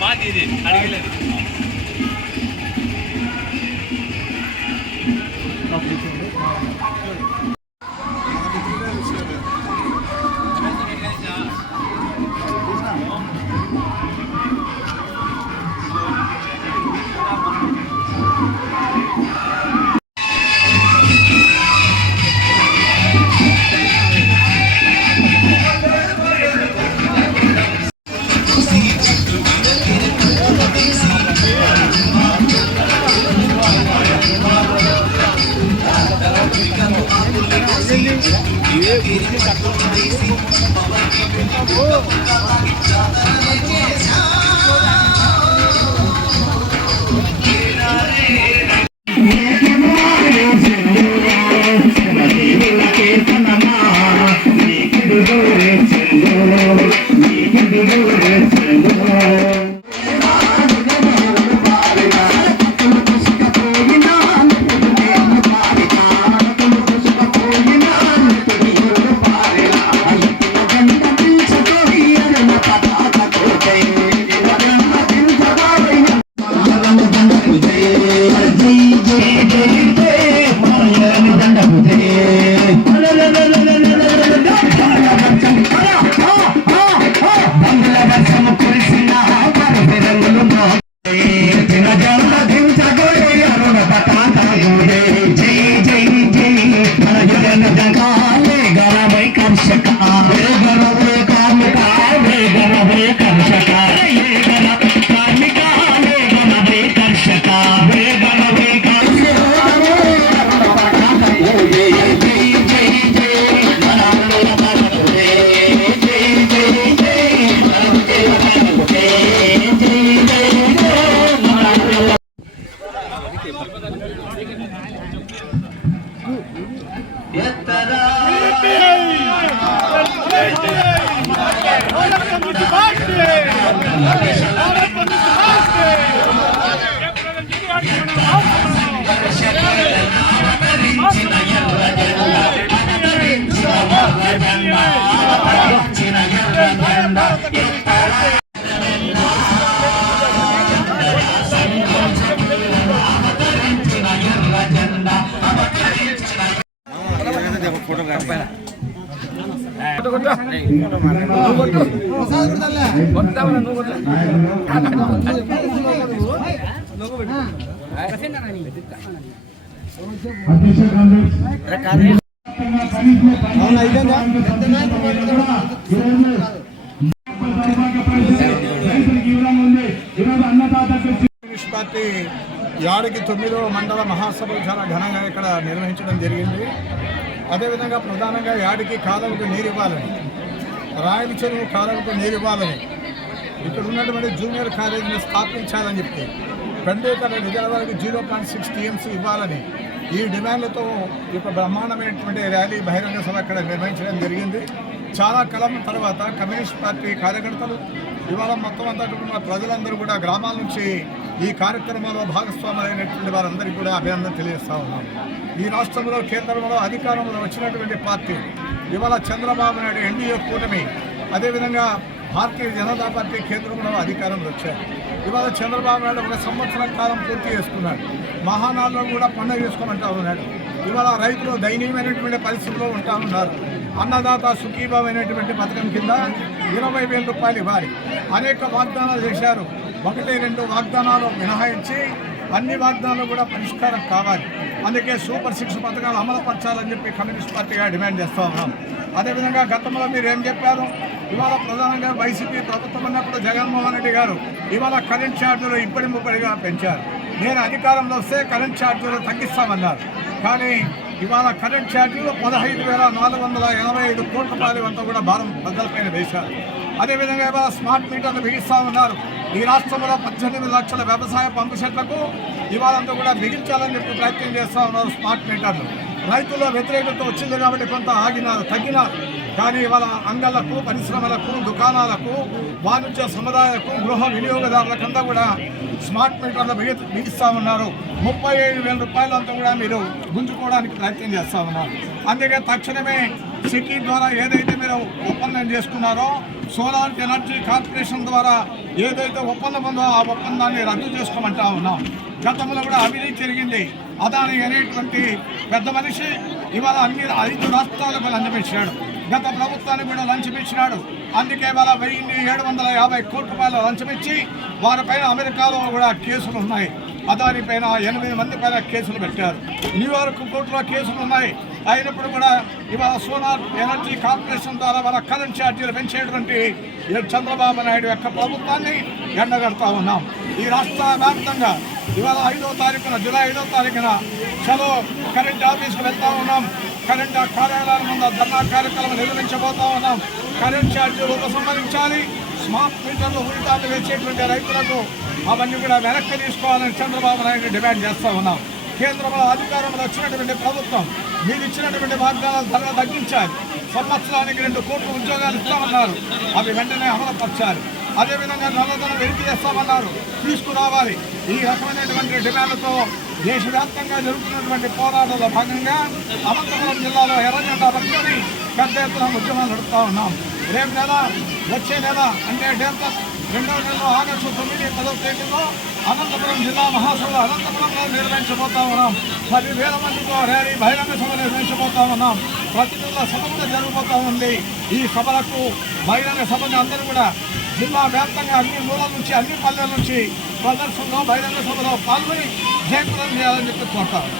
మాది ఇది అడిగలేదు. Oh! కాంగ్రెస్ కమ్యూనిస్ట్ పార్టీ యాడికి తొమ్మిదవ మండల మహాసభలు చాలా ఘనంగా ఇక్కడ నిర్వహించడం జరిగింది. అదేవిధంగా ప్రధానంగా యాడికి కాలువకు నీరు ఇవ్వాలని రాయల చెరువు కాలువకు నీరు ఇవ్వాలని ఇక్కడ ఉన్నటువంటి జూనియర్ కాలేజీని స్థాపించాలని చెప్పి పెండేకర్ విజయవాడకి జీరో పాయింట్ సిక్స్ టీఎంసీ ఇవ్వాలని ఈ డిమాండ్లతో ఈ యొక్క బ్రహ్మాండమైనటువంటి ర్యాలీ బహిరంగ సభ అక్కడ నిర్వహించడం జరిగింది. చాలా కాలం తర్వాత కమ్యూనిస్ట్ పార్టీ కార్యకర్తలు ఇవాళ మొత్తం అంతా ప్రజలందరూ కూడా గ్రామాల నుంచి ఈ కార్యక్రమంలో భాగస్వాములైనటువంటి వారందరికీ కూడా అభినందన తెలియజేస్తా ఉన్నాం. ఈ రాష్ట్రంలో కేంద్రంలో అధికారంలో వచ్చినటువంటి పార్టీ ఇవాళ చంద్రబాబు నాయుడు ఎన్డీఏ కూటమి అదేవిధంగా భారతీయ జనతా పార్టీ కేంద్రంలో అధికారంలో వచ్చారు. ఇవాళ చంద్రబాబు నాయుడు ఒక సంవత్సరం కాలం పూర్తి చేసుకున్నాడు. మహానాడులో కూడా పండుగ చేసుకోమంటా ఉన్నాడు. ఇవాళ రైతులు దయనీయమైనటువంటి పరిస్థితుల్లో ఉంటా ఉన్నారు. అన్నదాత సుఖీభమైనటువంటి పథకం కింద ఇరవై వేల రూపాయలు ఇవ్వాలి. అనేక వాగ్దానాలు చేశారు. ఒకటి రెండు వాగ్దానాలు మినహాయించి అన్ని వాగ్దానాలు కూడా పరిష్కారం కావాలి. అందుకే సూపర్ సిక్స్ పథకాలు అమలు పరచాలని చెప్పి కమ్యూనిస్ట్ పార్టీగా డిమాండ్ చేస్తూ ఉన్నాం. అదేవిధంగా గతంలో మీరు ఏం చెప్పారు? ఇవాళ ప్రధానంగా వైసీపీ ప్రభుత్వం ఉన్నప్పుడు జగన్మోహన్ రెడ్డి గారు ఇవాళ కరెంట్ ఛార్జీలు ఇప్పటి ముప్పటిగా పెంచారు. నేను అధికారంలో వస్తే కరెంట్ ఛార్జీలు తగ్గిస్తామన్నారు. కానీ ఇవాళ కరెంట్ ఛార్జీలు పదహైదు వేల నాలుగు వందల ఎనభై ఐదు కోట్ల రూపాయలు అంతా కూడా భారం ప్రజలపైన వేశారు. అదేవిధంగా ఇవాళ స్మార్ట్ మీటర్లు బిగిస్తా ఉన్నారు. ఈ రాష్ట్రంలో పద్దెనిమిది లక్షల వ్యవసాయ పంపు సెట్లకు ఇవాళంతా కూడా బిగించాలని చెప్పి ప్రయత్నం చేస్తూ ఉన్నారు స్మార్ట్ మీటర్లు. రైతుల వ్యతిరేకత వచ్చింది కాబట్టి కొంత ఆగినారు తగ్గినారు. కానీ ఇవాళ అంగళ్ళకు పరిశ్రమలకు దుకాణాలకు వాణిజ్య సముదాయాలకు గృహ వినియోగదారులకంతా కూడా స్మార్ట్ మీటర్లు బిగి బిగిస్తా ఉన్నారు. ముప్పై ఐదు వేల రూపాయలంతా కూడా మీరు గుంజుకోవడానికి ప్రయత్నం చేస్తా ఉన్నారు. అందుకే తక్షణమే సిటీ ద్వారా ఏదైతే మీరు ఒప్పందం చేసుకున్నారో సోలార్ ఎనర్జీ కార్పొరేషన్ ద్వారా ఏదైతే ఒప్పందం ఉందో ఆ ఒప్పందాన్ని రద్దు చేసుకోమంటా ఉన్నాం. గతంలో కూడా అవినీతి జరిగింది. అదాని అనేటువంటి పెద్ద మనిషి ఇవాళ అన్ని ఐదు రాష్ట్రాలకు లంచపించాడు గత ప్రభుత్వానికి కూడా లంచమిచ్చినాడు అందుకే ఇవాళ వెయ్యి ఏడు వందల యాభై కోట్ల రూపాయలు లంచమిచ్చి వారిపైన అమెరికాలో కూడా కేసులు ఉన్నాయి. అదాని పైన ఎనిమిది మంది పైన కేసులు పెట్టారు. న్యూయార్క్ కోర్టులో కేసులు ఉన్నాయి. అయినప్పుడు కూడా ఇవాళ సోలార్ ఎనర్జీ కార్పొరేషన్ ద్వారా వాళ్ళ కరెంట్ ఛార్జీలు పెంచేటువంటి చంద్రబాబు నాయుడు యొక్క ప్రభుత్వాన్ని ఎండగడతా ఉన్నాం. ఈ రాష్ట్ర వ్యాప్తంగా ఇవాళ ఐదో తారీఖున జూలై ఐదో తారీఖున చలో కరెంట్ ఆఫీస్కి వెళ్తా ఉన్నాం. కరెంట్ కార్యాలయాల ముందు ధర్నా కార్యక్రమం నిర్వహించబోతా ఉన్నాం. కరెంట్ ఛార్జీలు ఉపసంహరించాలి. స్మార్ట్ మీటర్లు ఉరితాలు వేసేటువంటి రైతులకు అవన్నీ కూడా వెనక్కి తీసుకోవాలని చంద్రబాబు నాయుడు డిమాండ్ చేస్తూ ఉన్నాం. కేంద్రంలో అధికారంలో వచ్చినటువంటి ప్రభుత్వం మీరు ఇచ్చినటువంటి వాగ్దానాలు ధరలు తగ్గించాలి. సంవత్సరానికి రెండు కోట్ల ఉద్యోగాలు ఇస్తామన్నారు. అవి వెంటనే అమలుపరచాలి. అదేవిధంగా నల్లధనం వెలికి చేస్తామన్నారు తీసుకురావాలి. ఈ రకమైనటువంటి డిమాండ్లతో దేశవ్యాప్తంగా జరుగుతున్నటువంటి పోరాటంలో భాగంగా అనంతపురం జిల్లాలో ఎర్రజెండా పట్టుకొని పెద్ద ఎత్తున ఉద్యమాలు నడుపుతా ఉన్నాం. రేపు నెల వచ్చే నెల అంటే డేట్ రెండవ నెలలో ఆగస్టు తొమ్మిది పదవ తేదీలో అనంతపురం జిల్లా మహాసభ అనంతపురంలో నిర్వహించబోతా ఉన్నాం. పదివేల మందితో ర్యాలీ బహిరంగ సభ నిర్వహించబోతా ఉన్నాం. ప్రతి నెల సభ కూడా జరగబోతా ఉంది. ఈ సభలకు బహిరంగ సభని అందరూ కూడా జిల్లా వ్యాప్తంగా అన్ని మూలల నుంచి అన్ని పల్లెల నుంచి ప్రదర్శనలో బహిరంగ సభలో పాల్గొని జయప్రదం చేయాలని చెప్పి కోరుతారు